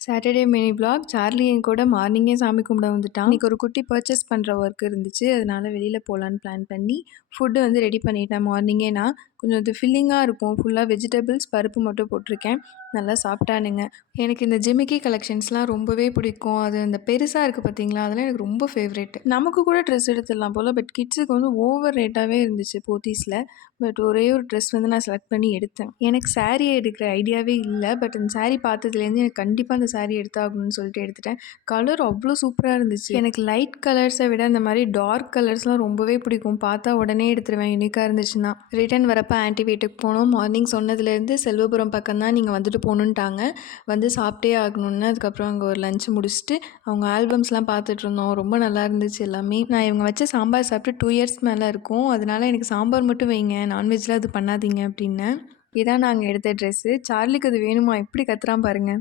Saturday mini black Charlie என் கூட மார்னிங்கே சாமி கும்பிட வந்துட்டான். இன்னைக்கு ஒரு குட்டி பர்ச்சேஸ் பண்ணுற ஒர்க் இருந்துச்சு. அதனால வெளியில் போகலான்னு பிளான் பண்ணி ஃபுட்டு வந்து ரெடி பண்ணிட்டேன். மார்னிங்கே நான் கொஞ்சம் இது ஃபில்லிங்காக இருக்கும். ஃபுல்லாக வெஜிடபிள்ஸ் பருப்பு மட்டும் போட்டிருக்கேன். நல்லா சாப்பிட்டானுங்க எனக்கு இந்த ஜிமிக்கி கலெக்ஷன்ஸ்லாம் ரொம்பவே பிடிக்கும். அது அந்த பெருசாக இருக்குது பார்த்தீங்களா அதெல்லாம் எனக்கு ரொம்ப ஃபேவரெட் நமக்கு கூட ட்ரெஸ் எடுத்துடலாம் போல் பட் கிட்ஸுக்கு வந்து ஓவர் ரேட்டாகவே இருந்துச்சு போத்தீஸில். பட் ஒரே ஒரு ட்ரெஸ் வந்து நான் செலக்ட் பண்ணி எடுத்தேன். எனக்கு சாரீ எடுக்கிற ஐடியாவே இல்லை பட் அந்த சாரீ பார்த்ததுலேருந்து எனக்கு கண்டிப்பாக அந்த சாரீ எடுத்தாகணும்னு சொல்லிட்டு எடுத்துட்டேன். கலர் அவ்வளோ சூப்பராக இருந்துச்சு. எனக்கு லைட் கலர்ஸை விட இந்த மாதிரி டார்க் கலர்ஸ்லாம் ரொம்பவே பிடிக்கும். பார்த்தா உடனே எடுத்துருவேன். யூனிக்காக இருந்துச்சுன்னா. ரிட்டன் வரப்போ ஆன்ட்டி வீட்டுக்கு போனோம். மார்னிங் சொன்னதுலேருந்து செல்வபுரம் பக்கம் தான் நீங்கள் வந்துட்டு போகணுன்ட்டாங்க வந்து சாப்பிட்டே ஆகணும்னு அதுக்கப்புறம் அங்கே ஒரு லஞ்ச் முடிச்சுட்டு அவங்க ஆல்பம்ஸ்லாம் பார்த்துட்டு இருந்தோம். ரொம்ப நல்லா இருந்துச்சு எல்லாமே. நான் இவங்க வச்ச சாம்பார் சாப்பிட்டு டூ இயர்ஸ் மேலே இருக்கும். அதனால எனக்கு சாம்பார் மட்டும் வைங்க நான்வெஜ்லாம் அது பண்ணாதீங்க அப்படின்னு இதான் நாங்கள் எடுத்த ட்ரெஸ்ஸு சார்லிக்கு அது வேணுமா? எப்படி கத்துறான் பாருங்கள்